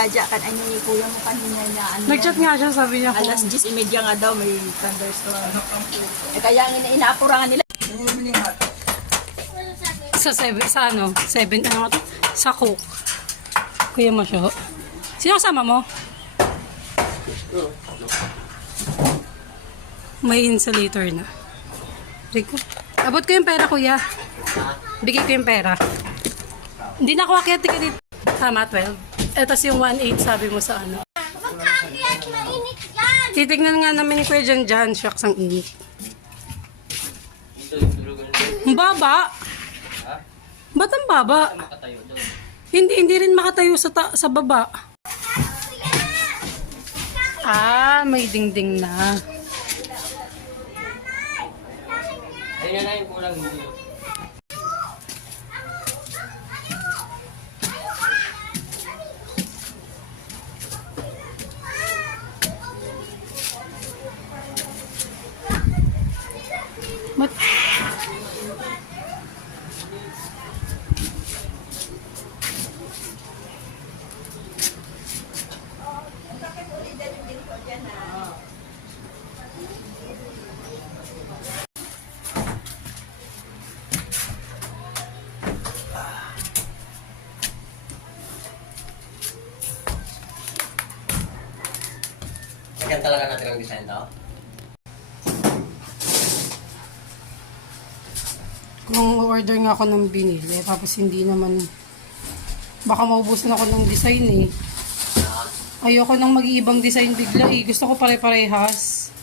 Jaja kan ay ni kuya mo kanina niya. Ano Nag-chat nga siya, sabi niya ko. Alas 10:30 nga daw may thunderstorm. Kaya ang inaapurangan nila. Sa 7, sa ano? 7, ano nga to? Sa Cook. Kuya mo siya. Sino kasama mo? May insulator na. Rico. Abot ko yung pera, kuya. Bigay ko yung pera. Hindi na ako akyat ka dito. Tama, 12. Ito yung 1.8 sabi mo sa ano. Magkakiyat, mainit yan! Titignan nga namin ni Kuya Jan. Shucks, ang init. Ang baba. Ba't ang baba? Hindi rin makatayo sa baba. Ah, may dingding na. Ayun na yung kulang dito. Mat Yan talaga natin ang design to. Kung order nga ako ng binili, tapos hindi naman, baka maubusan ako ng design eh. Ayoko nang mag-iibang design bigla eh. Gusto ko pare-parehas.